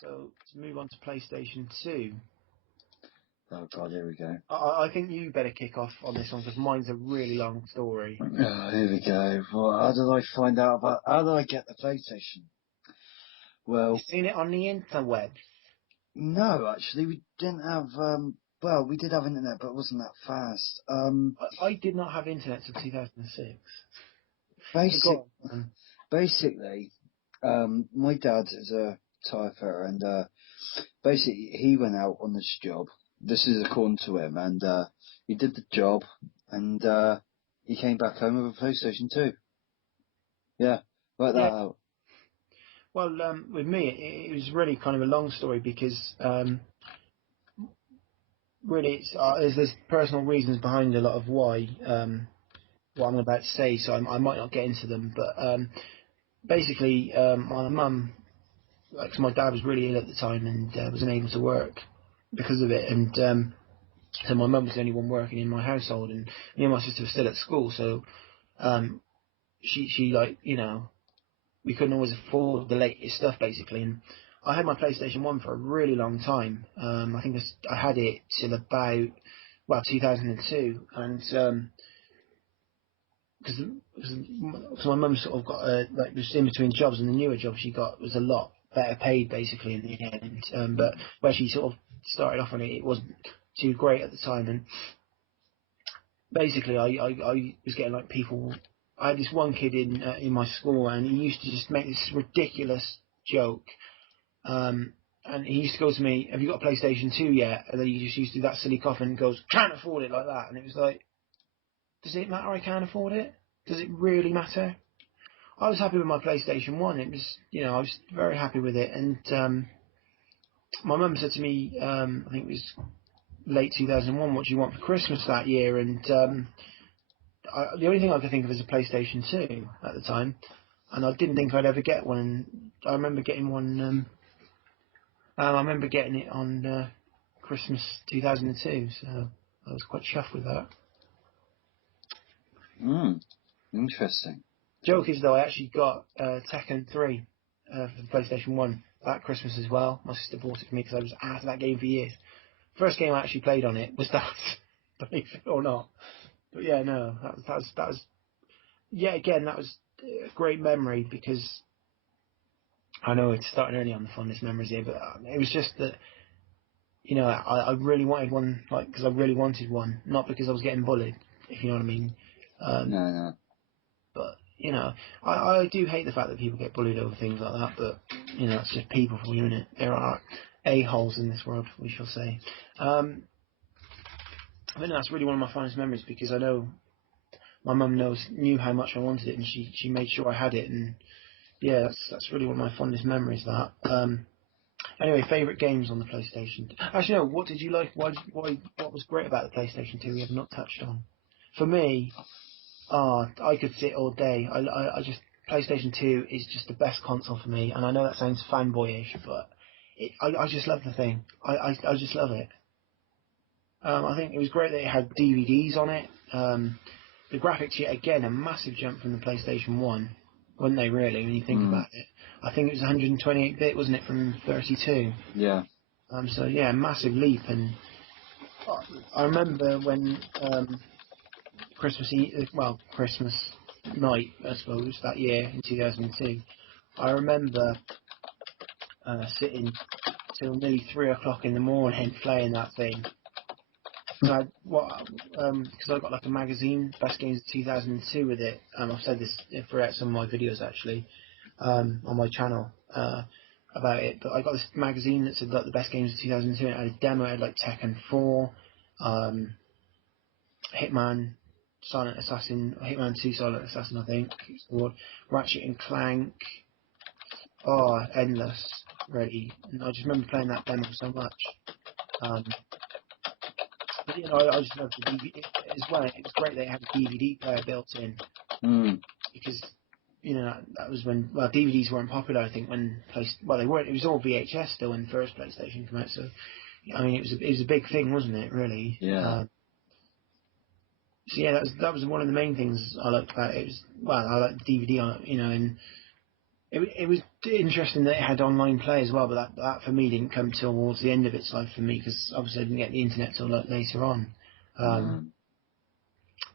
So to move on to PlayStation 2, Oh God, here we go. I think you better kick off on this one because mine's a really long story. Oh, here we go. Well, how did I find out about? How did I get the PlayStation? You've Well, seen it on the interwebs. no, actually, we didn't have. Well, we did have internet, but it wasn't that fast. I did not have internet till 2006. So Basic, go on. basically, my dad is a tyre fitter, and basically he went out on this job. This is according to him, and he did the job, and he came back home with a PlayStation 2. Yeah, work that Yeah. out. Well, with me, it was really kind of a long story because really there's personal reasons behind a lot of why what I'm about to say, so I might not get into them. But basically, my mum, like my dad was really ill at the time and wasn't able to work because of it, and so my mum was the only one working in my household, and me and my sister were still at school, so um, she like we couldn't always afford the latest stuff basically, and I had my PlayStation 1 for a really long time. I think I had it till about 2002, and because my mum sort of got like was in between jobs, and the newer job she got was a lot better paid basically in the end. But where she sort of started off on it, it wasn't too great at the time, and basically I was getting like people. I had this one kid in my school, and he used to just make this ridiculous joke. And he used to go to me, "Have you got a PlayStation 2 yet?" And then he just used to do that silly cough and goes, "Can't afford it," like that. And it was like, does it matter I can't afford it? Does it really matter? I was happy with my PlayStation 1. It was, I was very happy with it. And my mum said to me, I think it was late 2001, what do you want for Christmas that year? And the only thing I could think of was a PlayStation 2 at the time. And I didn't think I'd ever get one. And I remember getting one, I remember getting it on Christmas 2002. So I was quite chuffed with that. Interesting. Joke is though, I actually got Tekken 3 for the PlayStation 1 that Christmas as well. My sister bought it for me because I was after that game for years. First game I actually played on it was that, believe it or not. But yeah, no, that was yeah, again, that was a great memory because I know it's starting early on the fondest memories here, but it was just that, I really wanted one, like, because I really wanted one, not because I was getting bullied, if you know what I mean. No. But, I do hate the fact that people get bullied over things like that, but, it's just people for you, innit? There are a-holes in this world, we shall say. I think that's really one of my fondest memories because I know my mum knew how much I wanted it, and she made sure I had it, and yeah, that's really one of my fondest memories. That. Anyway, favourite games on the PlayStation. Actually, no. What did you like? What was great about the PlayStation 2 we have not touched on? For me, I could sit all day. I just PlayStation 2 is just the best console for me, and I know that sounds fanboyish, but I just love the thing. I just love it. I think it was great that it had DVDs on it. The graphics, yet again, a massive jump from the PlayStation 1, weren't they, really, when you think about it? I think it was 128-bit, wasn't it, from 32? Yeah. So, yeah, massive leap. And I remember when Christmas night, I suppose, that year in 2002, I remember sitting till nearly 3 o'clock in the morning playing that thing. Because I got like a magazine, Best Games of 2002 with it. I've said this throughout some of my videos actually on my channel about it. But I got this magazine that said like the best games of 2002. And it had a demo. It had like Tekken 4, Hitman, Hitman 2, Silent Assassin, I think it's called, Ratchet and Clank. Oh, endless, really. And I just remember playing that demo so much. But I just loved the DVD as well. It was great that it had a DVD player built in because that was when DVDs weren't popular. I think when they weren't. It was all VHS still when the first PlayStation came out. So I mean, it was a big thing, wasn't it? Really. Yeah. So yeah, that was one of the main things I liked about it. I liked the DVD on it, and it was interesting that it had online play as well, but that for me didn't come towards the end of its life for me because obviously I didn't get the internet till later on. No.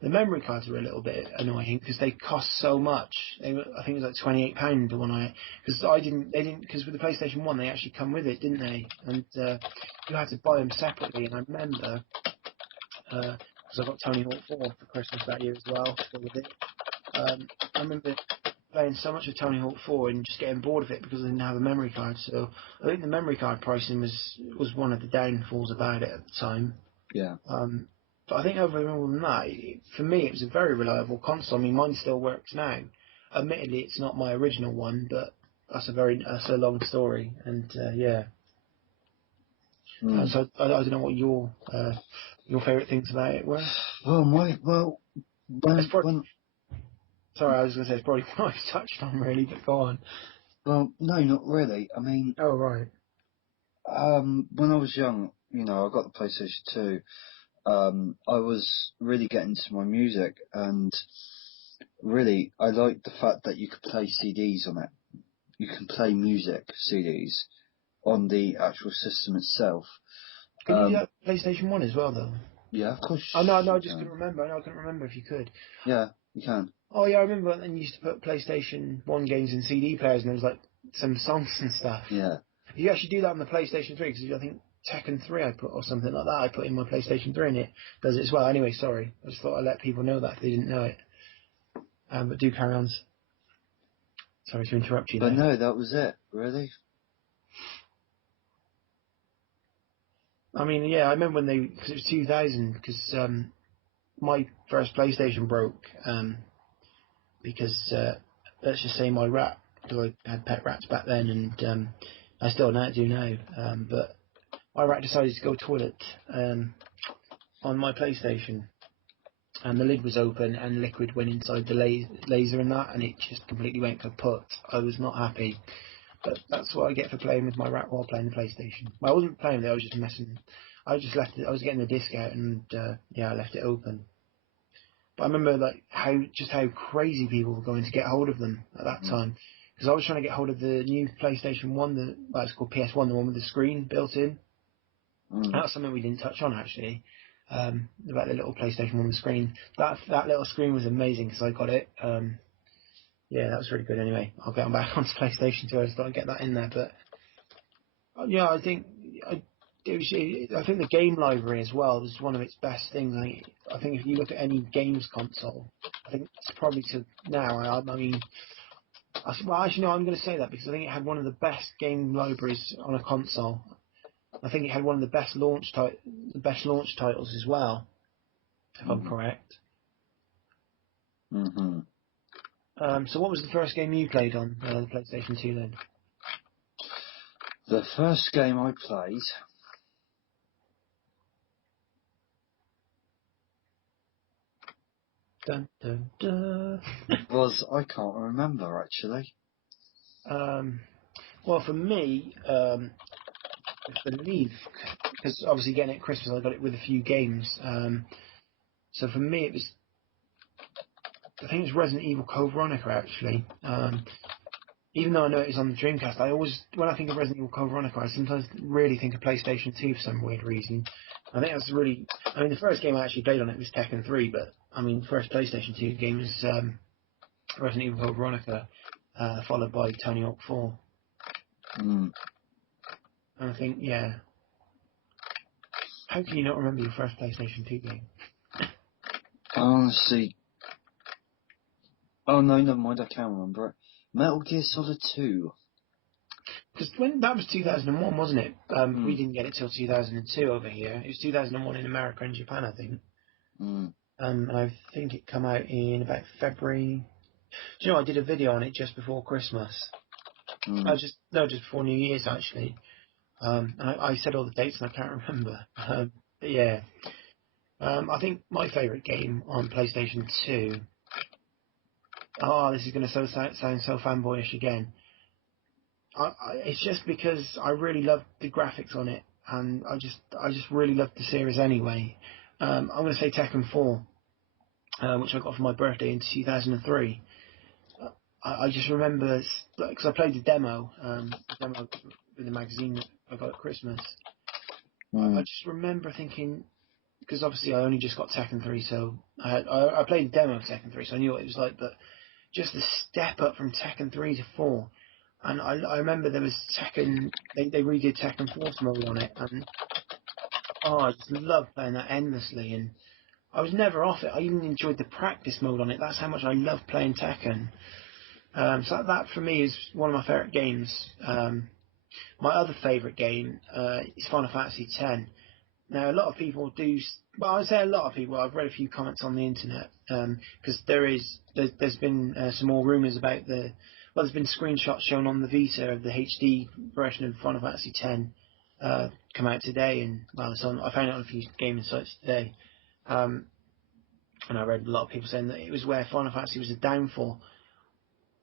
The memory cards were a little bit annoying because they cost so much. I think it was like £28 the one because they didn't because with the PlayStation 1 they actually come with it, didn't they? And you had to buy them separately. And I remember because I got Tony Hawk 4 for Christmas that year as well, to go with it. I remember playing so much of Tony Hawk 4 and just getting bored of it because I didn't have a memory card. So I think the memory card pricing was one of the downfalls about it at the time. Yeah. But I think overall than that, for me, it was a very reliable console. I mean, mine still works now. Admittedly, it's not my original one, but that's a long story. And yeah, so I don't know what your favourite things about it were. When Sorry, I was going to say it's probably what I've touched on really, but go on. no, not really. I mean, Oh right. when I was young, I got the PlayStation 2. I was really getting into my music, and really, I liked the fact that you could play CDs on it. You can play music CDs on the actual system itself. Can you do that with PlayStation 1 as well, though? Yeah, of course. Oh no, I You just can. couldn't remember. I couldn't remember if you could. Yeah, you can. Oh yeah, I remember when you used to put PlayStation 1 games in CD players, and there was like some songs and stuff. Yeah. You actually do that on the PlayStation 3 because I think Tekken 3 I put or something like that I put in my PlayStation 3 and it does it as well. Anyway, sorry, I just thought I'd let people know that if they didn't know it. But do carry on. Sorry to interrupt you But there. no, that was it. Really. I mean, yeah, I remember when because it was 2000 because my first PlayStation broke because let's just say my rat, because I had pet rats back then and I still do now, but my rat decided to go toilet on my PlayStation, and the lid was open and liquid went inside the laser and that, and it just completely went kaput. I was not happy, but that's what I get for playing with my rat while playing the PlayStation. Well, I wasn't playing with it, I was just messing. I just left it. I was getting the disc out, and yeah, I left it open. But I remember like how crazy people were going to get hold of them at that time, because I was trying to get hold of the new PlayStation 1, it's called PS1, the one with the screen built in. That's something we didn't touch on actually. About the little PlayStation 1 screen. That little screen was amazing because I got it. Yeah, that was really good. Anyway, I'll get on back onto PlayStation 2. I just thought I'd get that in there. But yeah, I think I think the game library as well is one of its best things. I think if you look at any games console, I think it's probably to now. I mean, well, actually, no, I'm going to say that because I think it had one of the best game libraries on a console. I think it had one of the best launch titles as well, if I'm correct. So what was the first game you played on the PlayStation 2 then? The first game I played. Dun, dun, dun. I can't remember actually. Well, for me, I believe, because obviously getting it at Christmas, I got it with a few games. So for me, I think it was Resident Evil Code Veronica actually. Even though I know it was on the Dreamcast, when I think of Resident Evil Code Veronica, I sometimes really think of PlayStation 2 for some weird reason. I think that's really, the first game I actually played on it was Tekken 3, but the first PlayStation 2 game was Resident Evil Code Veronica, followed by Tony Hawk 4. And I think, yeah. How can you not remember your first PlayStation 2 game? Honestly. Oh no, never mind, I can remember it. Metal Gear Solid 2. Because when that was 2001, wasn't it? We didn't get it till 2002 over here. It was 2001 in America and Japan, I think. And I think it came out in about February. Do you know, I did a video on it just before Christmas. Just before New Year's actually. And I said all the dates and I can't remember. But yeah. I think my favourite game on PlayStation 2. Oh, this is going to sound so fanboyish again. It's just because I really love the graphics on it, and I just really love the series anyway. I'm going to say Tekken 4, which I got for my birthday in 2003. I just remember, because I played the demo in the magazine that I got at Christmas. I Mm. just remember thinking, because obviously I only just got Tekken 3, so I played the demo of Tekken 3, so I knew what it was like, but just the step up from Tekken 3 to 4. And I remember there was Tekken, they redid Tekken Force mode on it, and I just loved playing that endlessly, and I was never off it. I even enjoyed the practice mode on it. That's how much I love playing Tekken. So that for me is one of my favourite games. My other favourite game is Final Fantasy X. Now, a lot of people do. Well, I would say a lot of people. I've read a few comments on the internet because there's been some more rumours about the. Well, there's been screenshots shown on the Vita of the HD version of Final Fantasy X come out today, and well, it's on. I found it on a few gaming sites today, and I read a lot of people saying that it was where Final Fantasy was a downfall.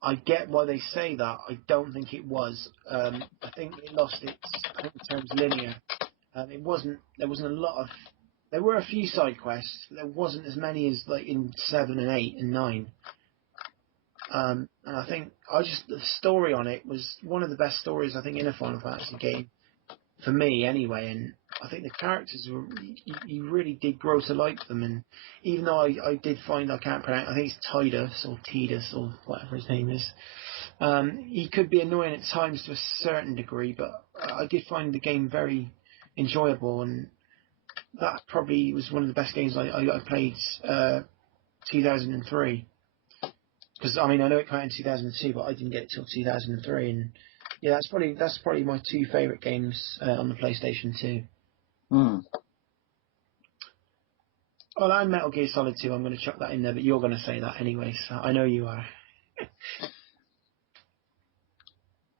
I get why they say that. I don't think it was. I think it lost its. I think the term's linear. It wasn't. There wasn't a lot of. There were a few side quests. There wasn't as many as like in 7 and 8 and 9. And I think the story on it was one of the best stories I think in a Final Fantasy game for me anyway. And I think the characters were. You really did grow to like them. And even though I did find I can't pronounce. I think it's Tidus or whatever his name is. He could be annoying at times to a certain degree, but I did find the game very enjoyable, and that probably was one of the best games I played 2003. Because I mean I know it came out in 2002, but I didn't get it till 2003, and yeah, that's probably my two favourite games on the PlayStation 2. Mm. Oh, and Metal Gear Solid 2. I'm going to chuck that in there, but you're going to say that anyway, so I know you are.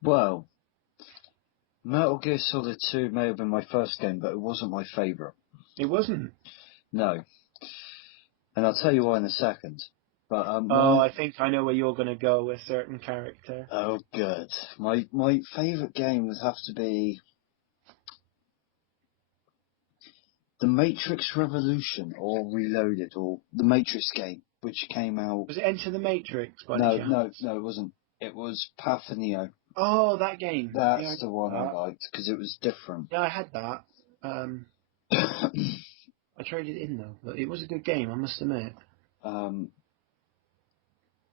Well, Metal Gear Solid 2 may have been my first game, but it wasn't my favourite. It wasn't. No. And I'll tell you why in a second. But I think I know where you're going to go with a certain character. Oh, good. My favourite game would have to be The Matrix Revolution or Reloaded or the Matrix game, which came out. Was it Enter the Matrix by any chance? No, it wasn't. It was Path of Neo. Oh, that game. That's the one I liked because it was different. Yeah, I had that. I traded it in though, but it was a good game, I must admit.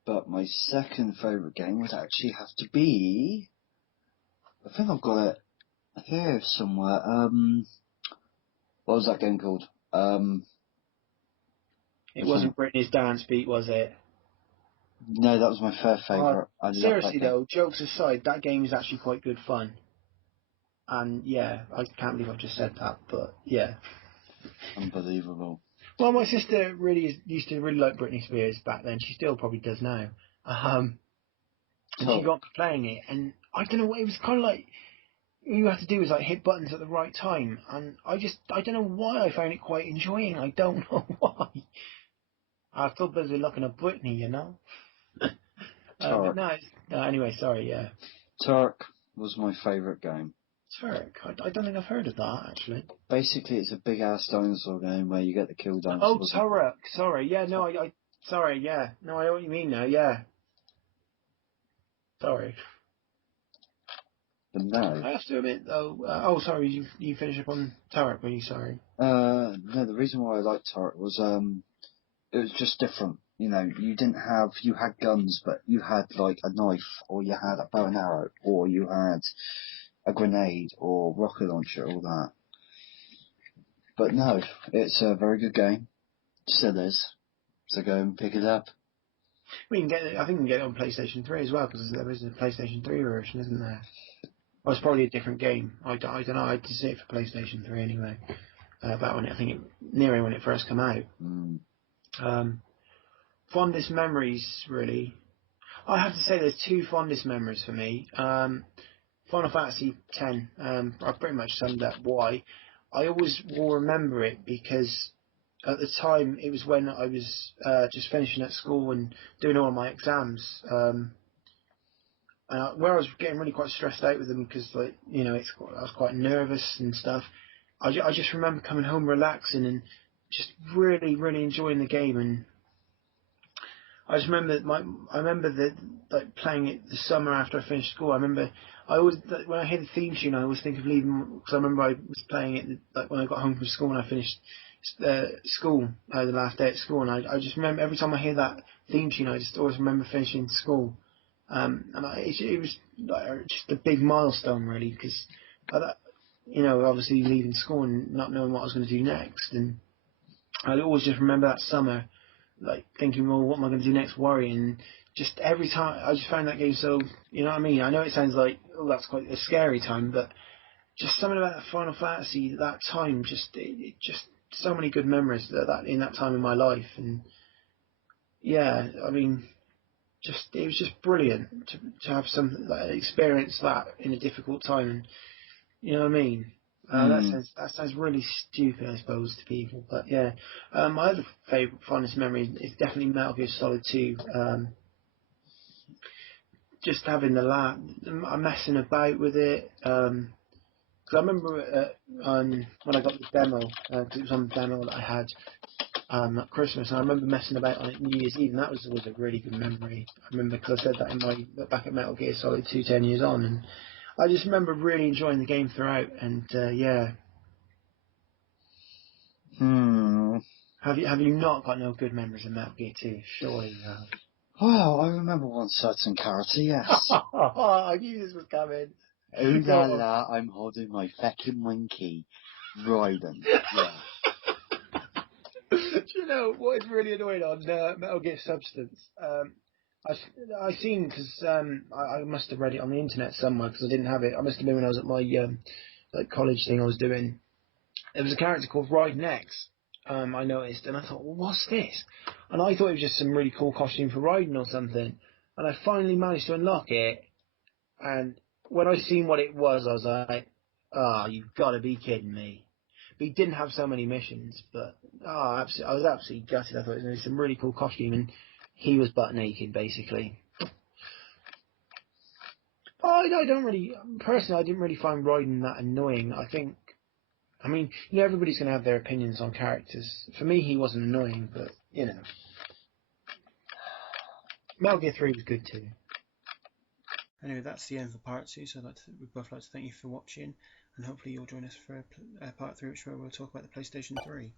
But my second favourite game would actually have to be. I think I've got it here somewhere. What was that game called? It wasn't Britney's Dance Beat, was it? No, that was my third favourite. Seriously though, jokes aside, that game is actually quite good fun. And yeah, I can't believe I've just said that, but yeah. Unbelievable. Well, my sister used to really like Britney Spears back then. She still probably does now. And she got me playing it, and I don't know what it was kind of like. All you have to do is like hit buttons at the right time, and I don't know why I found it quite enjoying. I don't know why. I feel busy looking at Britney, you know. But no, anyway, sorry, yeah. Turk was my favourite game. Turk? I don't think I've heard of that, actually. Basically, it's a big-ass dinosaur game where you get to kill Oh, dinosaurs. Turok. Sorry, yeah, no, sorry, yeah. No, I know what you mean now, yeah. Sorry. But no. I have to admit, though, sorry, you finish up on Turok, were you sorry? No, the reason why I liked Turk was, it was just different. You know, you had guns, but you had like a knife, or you had a bow and arrow, or you had a grenade, or rocket launcher, all that. But no, it's a very good game. Still is. So go and pick it up. I think we can get it on PlayStation 3 as well, because there is a PlayStation 3 version, isn't there? Well, it's probably a different game. I don't know. I did see it for PlayStation 3 anyway. Back when near when it first came out. Fondest memories, really. I have to say there's two fondest memories for me. Final Fantasy X. I've pretty much summed up why. I always will remember it because at the time it was when I was just finishing at school and doing all of my exams. Where I was getting really quite stressed out with them because, like, you know, I was quite nervous and stuff. I just remember coming home relaxing and just really, really enjoying the game. And I just remember I remember like playing it the summer after I finished school. I remember I always when I hear the theme tune, I always think of leaving because I remember I was playing it like when I got home from school and I finished school the last day at school, and I just remember every time I hear that theme tune, I just always remember finishing school. It was like, just a big milestone really because obviously leaving school and not knowing what I was going to do next, and I always just remember that summer like thinking, well, what am I going to do next? Worrying. Just every time, I just found that game so, you know what I mean? I know it sounds like, oh, that's quite a scary time, but just something about Final Fantasy, that time, it just so many good memories that in that time in my life, and yeah, I mean, it was just brilliant to have some like, experience that in a difficult time, and you know what I mean? Hmm. That sounds really stupid, I suppose, to people, but yeah. My other favourite fondest memory is definitely Metal Gear Solid 2. Just having the messing about with it. Cause I remember when I got the demo, cause it was on the demo that I had at Christmas, and I remember messing about on it New Year's Eve, and that was a really good memory. I remember because I said that in my back at Metal Gear Solid 2 10 years on, and I just remember really enjoying the game throughout, and yeah. Hmm. Have you not got no good memories of Metal Gear 2? Surely you have. Well, I remember one certain character, yes. I knew this was coming. Ooh Go la on. la, I'm holding my feckin' winky. Raiden, yeah. Do you know what is really annoying on Metal Gear Substance? I seen because I must have read it on the internet somewhere because I didn't have it. I must have been when I was at my like college thing I was doing. There was a character called Raiden X. I noticed, and I thought, well, what's this? And I thought it was just some really cool costume for Raiden or something. And I finally managed to unlock it, and when I seen what it was, I was like, "Oh, you've got to be kidding me!" But he didn't have so many missions, but I was absolutely gutted. I thought it was some really cool costume, and he was butt naked basically. I don't really, personally, I didn't really find Raiden that annoying. I mean, everybody's going to have their opinions on characters. For me, he wasn't annoying, but Metal Gear 3 was good too. Anyway, that's the end for part 2, so we'd both like to thank you for watching, and hopefully you'll join us for part 3, which where we'll talk about the PlayStation 3.